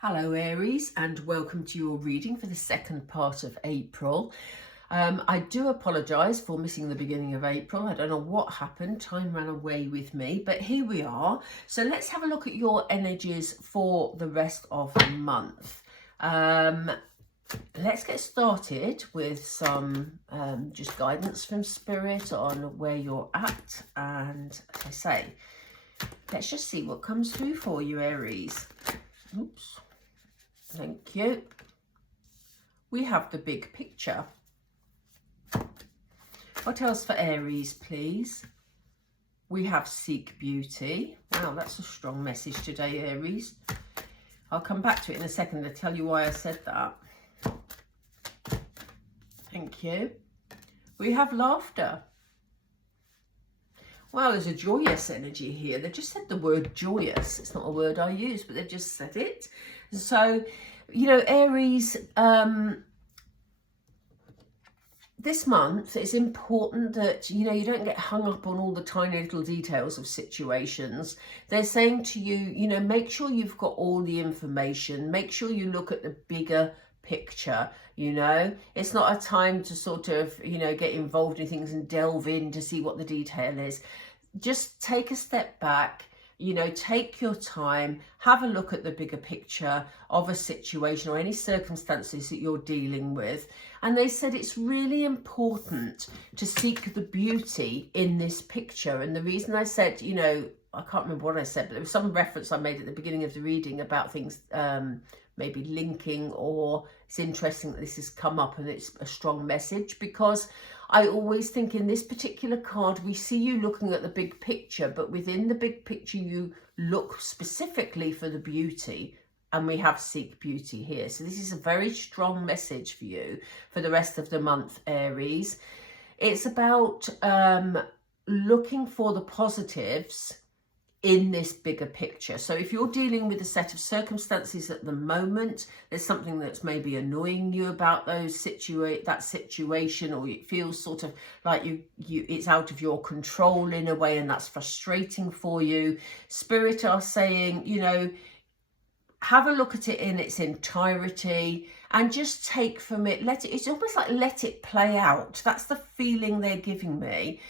Hello Aries, and welcome to your reading for the second part of April. I do apologise for missing the beginning of April. I don't know what happened. Time ran away with me, but here we are. So let's have a look at your energies for the rest of the month. Let's get started with some just guidance from Spirit on where you're at. And as I say, let's just see what comes through for you, Aries. Oops. Thank you. We have the big picture. What else for Aries, please? We have seek beauty. Wow, that's a strong message today, Aries. I'll come back to it in a second to tell you why I said that. Thank you. We have laughter. Wow, there's a joyous energy here. They just said the word joyous. It's not a word I use, but they've just said it. So, you know, Aries, this month it's important that, you know, you don't get hung up on all the tiny little details of situations. They're saying to you, you know, make sure you've got all the information. Make sure you look at the bigger picture. You know, it's not a time to sort of, you know, get involved in things and delve in to see what the detail is. Just take a step back, you know, take your time, have a look at the bigger picture of a situation or any circumstances that you're dealing with. And they said it's really important to seek the beauty in this picture. And the reason I said, you know, I can't remember what I said, but there was some reference I made at the beginning of the reading about things maybe linking, or it's interesting that this has come up and it's a strong message, because I always think in this particular card, we see you looking at the big picture, but within the big picture, you look specifically for the beauty, and we have seek beauty here. So this is a very strong message for you for the rest of the month, Aries. It's about looking for the positives in this bigger picture. So if you're dealing with a set of circumstances at the moment, there's something that's maybe annoying you about that situation, or it feels sort of like it's out of your control in a way, and that's frustrating for you. Spirit are saying, you know, have a look at it in its entirety and just take from it, it's almost like let it play out. That's the feeling they're giving me.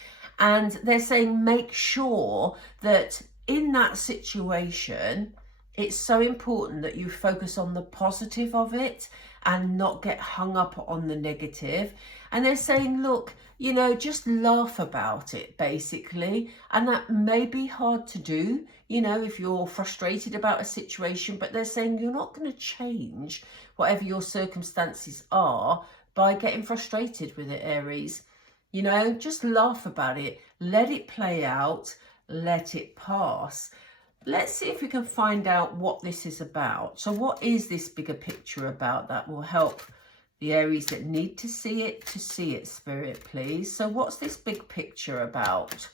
And they're saying make sure that in that situation, it's so important that you focus on the positive of it and not get hung up on the negative. And they're saying, look, you know, just laugh about it, basically. And that may be hard to do, you know, if you're frustrated about a situation, but they're saying you're not going to change whatever your circumstances are by getting frustrated with it, Aries. You know, just laugh about it, let it play out, let it pass. Let's see if we can find out what this is about. So what is this bigger picture about that will help the Aries that need to see it, Spirit, please. So what's this big picture about?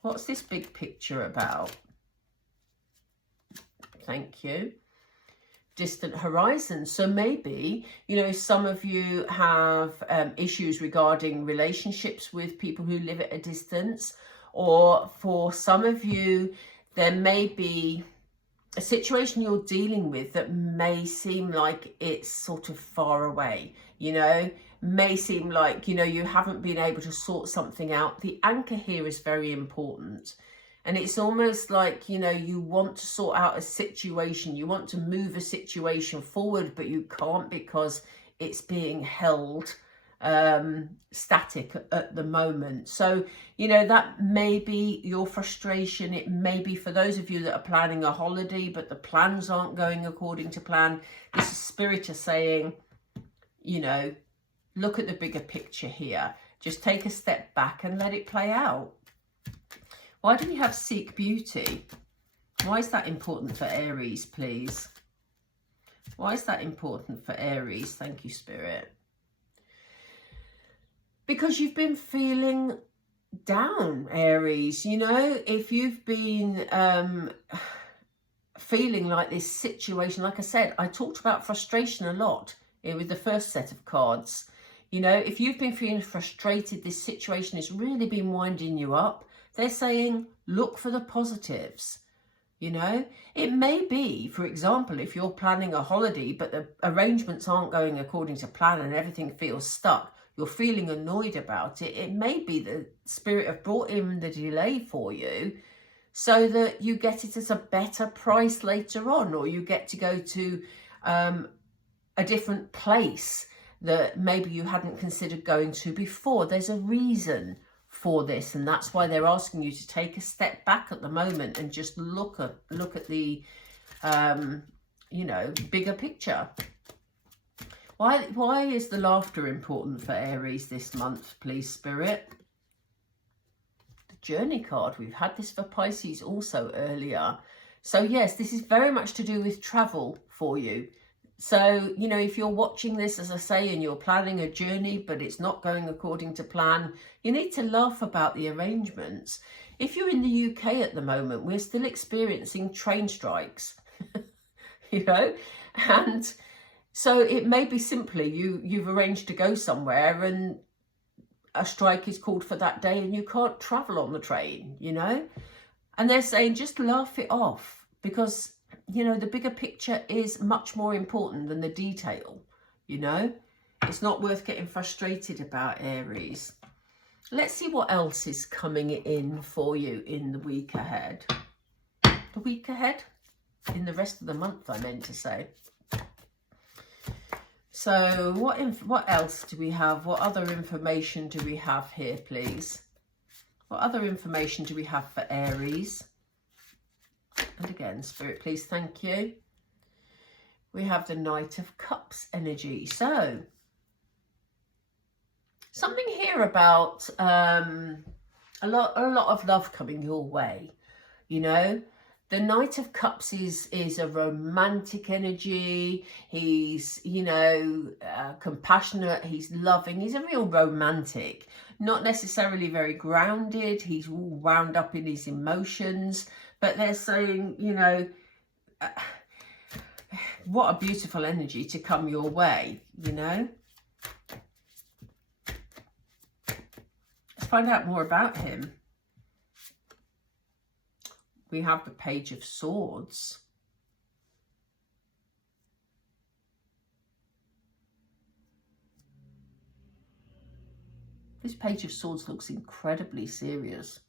What's this big picture about? Thank you. Distant horizon. So maybe, you know, some of you have issues regarding relationships with people who live at a distance, or for some of you, there may be a situation you're dealing with that may seem like it's sort of far away, you know, may seem like, you know, you haven't been able to sort something out. The anchor here is very important. And it's almost like, you know, you want to sort out a situation, you want to move a situation forward, but you can't because it's being held static at the moment. So, you know, that may be your frustration. It may be for those of you that are planning a holiday, but the plans aren't going according to plan. This is Spirit are saying, you know, look at the bigger picture here. Just take a step back and let it play out. Why do we have seek beauty? Why is that important for Aries, please? Why is that important for Aries? Thank you, Spirit. Because you've been feeling down, Aries. You know, if you've been feeling like this situation, like I said, I talked about frustration a lot with the first set of cards. You know, if you've been feeling frustrated, this situation has really been winding you up. They're saying, look for the positives. You know, it may be, for example, if you're planning a holiday, but the arrangements aren't going according to plan and everything feels stuck, you're feeling annoyed about it. It may be the spirit have brought in the delay for you so that you get it at a better price later on, or you get to go to a different place that maybe you hadn't considered going to before. There's a reason for this, and that's why they're asking you to take a step back at the moment and just look at the you know, bigger picture. Why is the laughter important for Aries this month, please, Spirit? The Journey card, we've had this for Pisces also earlier. So yes, this is very much to do with travel for you. So, you know, if you're watching this, as I say, and you're planning a journey, but it's not going according to plan, you need to laugh about the arrangements. If you're in the UK at the moment, we're still experiencing train strikes, you know, and so it may be simply you've arranged to go somewhere and a strike is called for that day and you can't travel on the train, you know, and they're saying just laugh it off, because you know, the bigger picture is much more important than the detail, you know. It's not worth getting frustrated about, Aries. Let's see what else is coming in for you in the week ahead. The week ahead? In the rest of the month, I meant to say. So what else do we have? What other information do we have here, please? What other information do we have for Aries? And again, Spirit, please, thank you. We have the Knight of Cups energy. So, something here about a lot of love coming your way, you know. The Knight of Cups is a romantic energy. He's, you know, compassionate. He's loving. He's a real romantic. Not necessarily very grounded. He's all wound up in his emotions. But they're saying, you know, what a beautiful energy to come your way, you know. Let's find out more about him. We have the Page of Swords. This Page of Swords looks incredibly serious.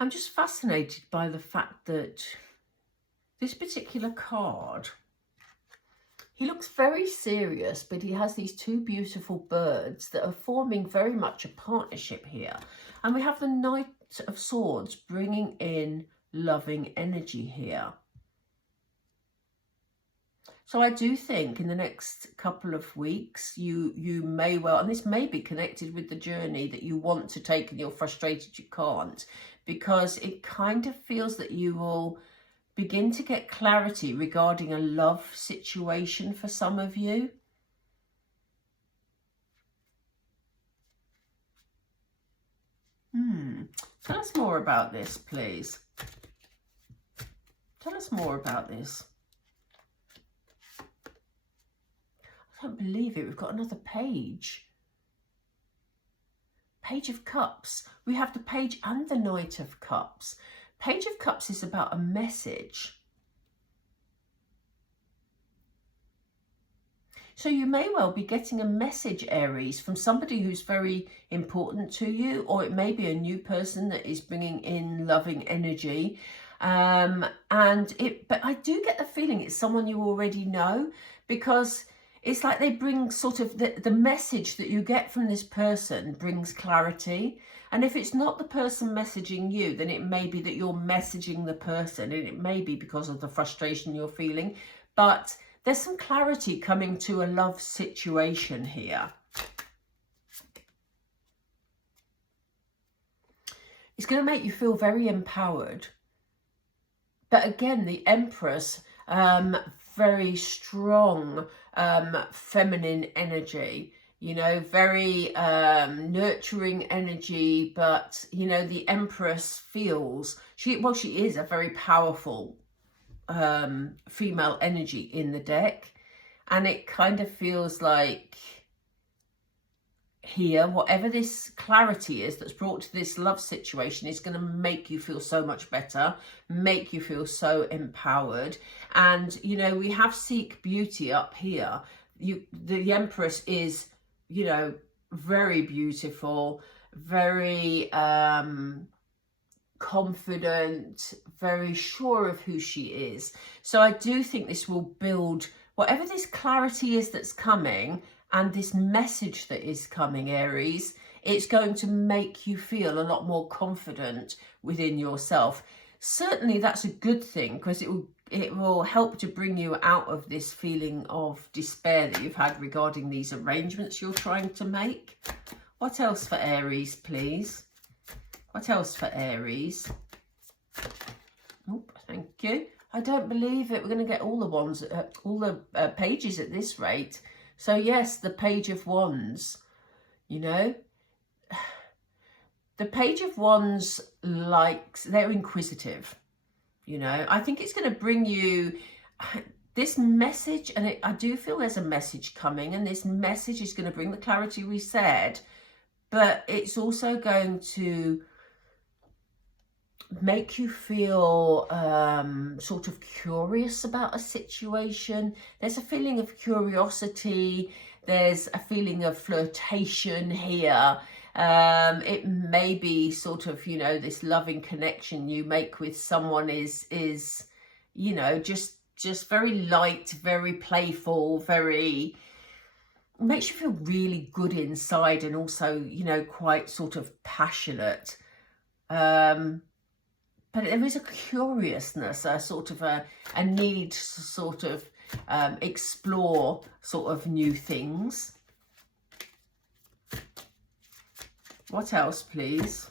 I'm just fascinated by the fact that this particular card, he looks very serious, but he has these two beautiful birds that are forming very much a partnership here. And we have the Knight of Swords bringing in loving energy here. So I do think in the next couple of weeks, you may well, and this may be connected with the journey that you want to take and you're frustrated you can't, because it kind of feels that you will begin to get clarity regarding a love situation for some of you. Tell us more about this, please. Tell us more about this. I don't believe it. We've got another page. Page of Cups. We have the Page and the Knight of Cups. Page of Cups is about a message. So you may well be getting a message, Aries, from somebody who's very important to you, or it may be a new person that is bringing in loving energy. But I do get the feeling it's someone you already know, because it's like they bring sort of the message that you get from this person brings clarity. And if it's not the person messaging you, then it may be that you're messaging the person, and it may be because of the frustration you're feeling. But there's some clarity coming to a love situation here. It's going to make you feel very empowered. But again, the Empress, very strong feminine energy, you know, very nurturing energy. But, you know, the Empress feels, she is a very powerful female energy in the deck. And it kind of feels like here, whatever this clarity is that's brought to this love situation is going to make you feel so much better, make you feel so empowered. And, you know, we have seek beauty up here. The Empress is, you know, very beautiful, very confident, very sure of who she is. So I do think this will build whatever this clarity is that's coming, and this message that is coming, Aries. It's going to make you feel a lot more confident within yourself. Certainly that's a good thing, because it will help to bring you out of this feeling of despair that you've had regarding these arrangements you're trying to make. What else for Aries, please? What else for Aries? Oh, thank you. I don't believe it. We're going to get all the ones, all the pages at this rate. So yes, the Page of Wands, you know, the Page of Wands they're inquisitive, you know. I think it's going to bring you this message, and I do feel there's a message coming, and this message is going to bring the clarity we said, but it's also going to make you feel sort of curious about a situation. There's a feeling of curiosity. There's a feeling of flirtation here. It may be sort of, you know, this loving connection you make with someone is you know, just very light, very playful, very makes you feel really good inside, and also, you know, quite sort of passionate. But there is a curiousness, a sort of a need to sort of explore sort of new things. What else, please?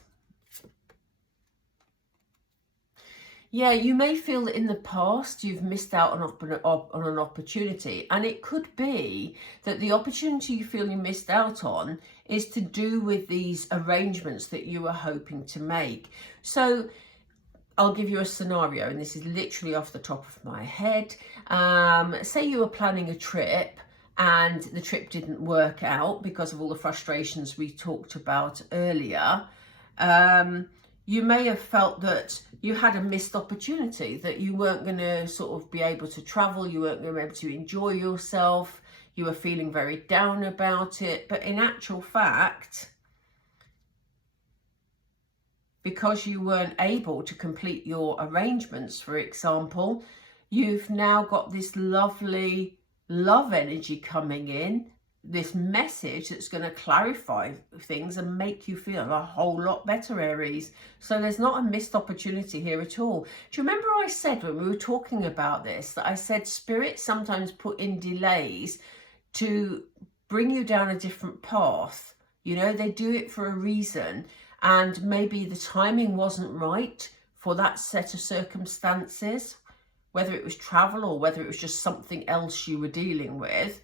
Yeah, you may feel that in the past you've missed out on an opportunity. And it could be that the opportunity you feel you missed out on is to do with these arrangements that you were hoping to make. So I'll give you a scenario, and this is literally off the top of my head. Say you were planning a trip and the trip didn't work out because of all the frustrations we talked about earlier. You may have felt that you had a missed opportunity, that you weren't going to sort of be able to travel, you weren't going to be able to enjoy yourself, you were feeling very down about it. But in actual fact, because you weren't able to complete your arrangements, for example, you've now got this lovely love energy coming in, this message that's going to clarify things and make you feel a whole lot better, Aries. So there's not a missed opportunity here at all. Do you remember I said when we were talking about this, that I said Spirit sometimes put in delays to bring you down a different path? You know, they do it for a reason. And maybe the timing wasn't right for that set of circumstances, whether it was travel or whether it was just something else you were dealing with.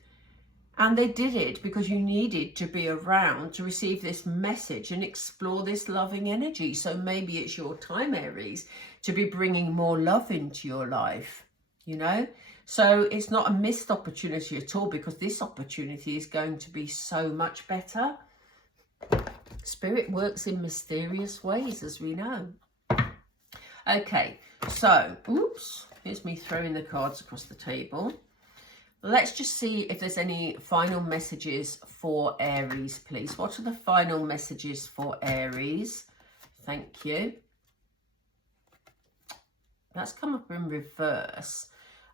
And they did it because you needed to be around to receive this message and explore this loving energy. So maybe it's your time, Aries, to be bringing more love into your life, you know? So it's not a missed opportunity at all, because this opportunity is going to be so much better. Spirit works in mysterious ways, as we know. Okay, so, oops, here's me throwing the cards across the table. Let's just see if there's any final messages for Aries, please. What are the final messages for Aries? Thank you. That's come up in reverse.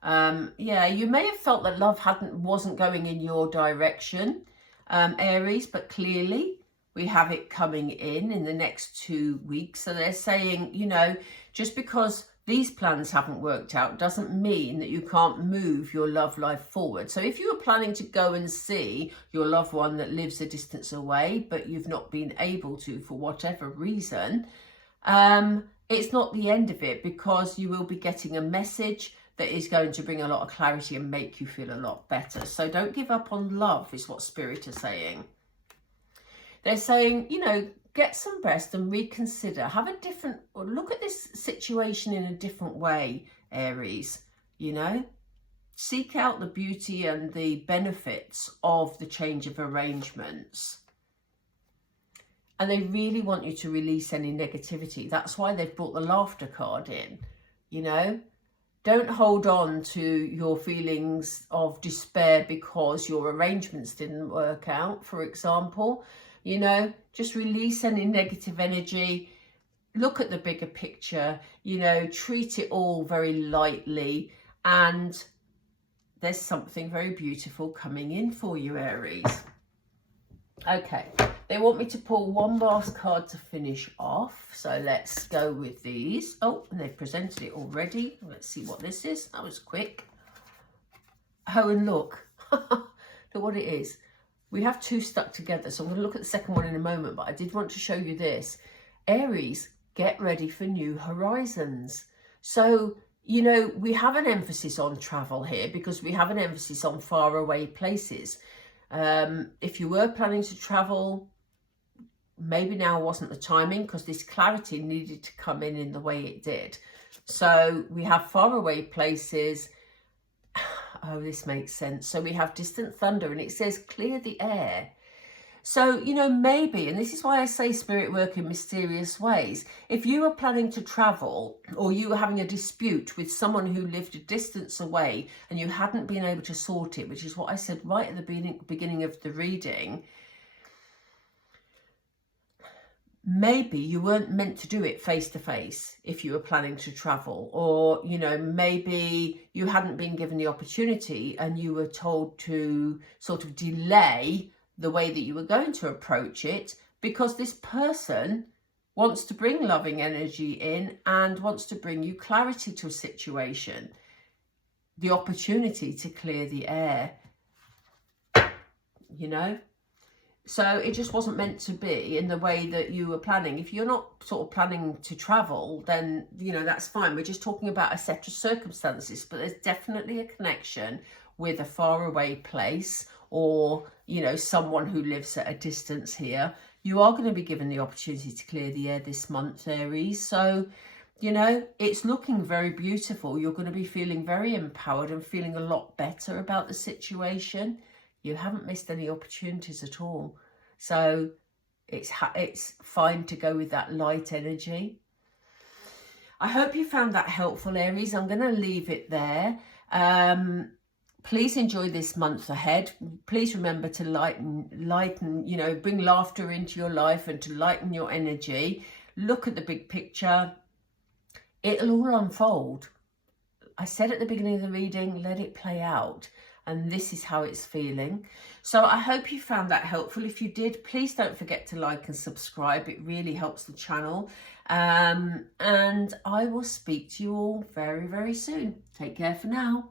Yeah, you may have felt that love wasn't going in your direction, Aries, but clearly we have it coming in the next 2 weeks. So they're saying, you know, just because these plans haven't worked out doesn't mean that you can't move your love life forward. So if you were planning to go and see your loved one that lives a distance away, but you've not been able to for whatever reason, it's not the end of it, because you will be getting a message that is going to bring a lot of clarity and make you feel a lot better. So don't give up on love, is what Spirit is saying. They're saying, you know, get some rest and reconsider. Have a different, or look at this situation in a different way, Aries. you know. Seek out the beauty and the benefits of the change of arrangements. And they really want you to release any negativity. That's why they've brought the laughter card in, you know. Don't hold on to your feelings of despair because your arrangements didn't work out, for example. You know, just release any negative energy. Look at the bigger picture, you know, treat it all very lightly. And there's something very beautiful coming in for you, Aries. Okay, they want me to pull one last card to finish off. So let's go with these. Oh, and they've presented it already. Let's see what this is. That was quick. Oh, and look. Look what it is. We have two stuck together. So I'm going to look at the second one in a moment. But I did want to show you this. Aries, get ready for new horizons. So, you know, we have an emphasis on travel here because we have an emphasis on faraway places. If you were planning to travel, maybe now wasn't the timing because this clarity needed to come in the way it did. So we have faraway places. Oh, this makes sense. So we have distant thunder and it says clear the air. So, you know, maybe, and this is why I say spirit work in mysterious ways. If you were planning to travel or you were having a dispute with someone who lived a distance away and you hadn't been able to sort it, which is what I said right at the beginning of the reading, maybe you weren't meant to do it face to face if you were planning to travel, or, you know, maybe you hadn't been given the opportunity and you were told to sort of delay the way that you were going to approach it because this person wants to bring loving energy in and wants to bring you clarity to a situation, the opportunity to clear the air, you know. So it just wasn't meant to be in the way that you were planning. If you're not sort of planning to travel, then, you know, that's fine. We're just talking about a set of circumstances, but there's definitely a connection with a faraway place or, you know, someone who lives at a distance here. You are going to be given the opportunity to clear the air this month, Aries. So, you know, it's looking very beautiful. You're going to be feeling very empowered and feeling a lot better about the situation. You haven't missed any opportunities at all. So it's fine to go with that light energy. I hope you found that helpful, Aries. I'm going to leave it there. Please enjoy this month ahead. Please remember to lighten, you know, bring laughter into your life and to lighten your energy. Look at the big picture. It'll all unfold. I said at the beginning of the reading, let it play out. And this is how it's feeling. So I hope you found that helpful. If you did, please don't forget to like and subscribe. It really helps the channel. And I will speak to you all very, very soon. Take care for now.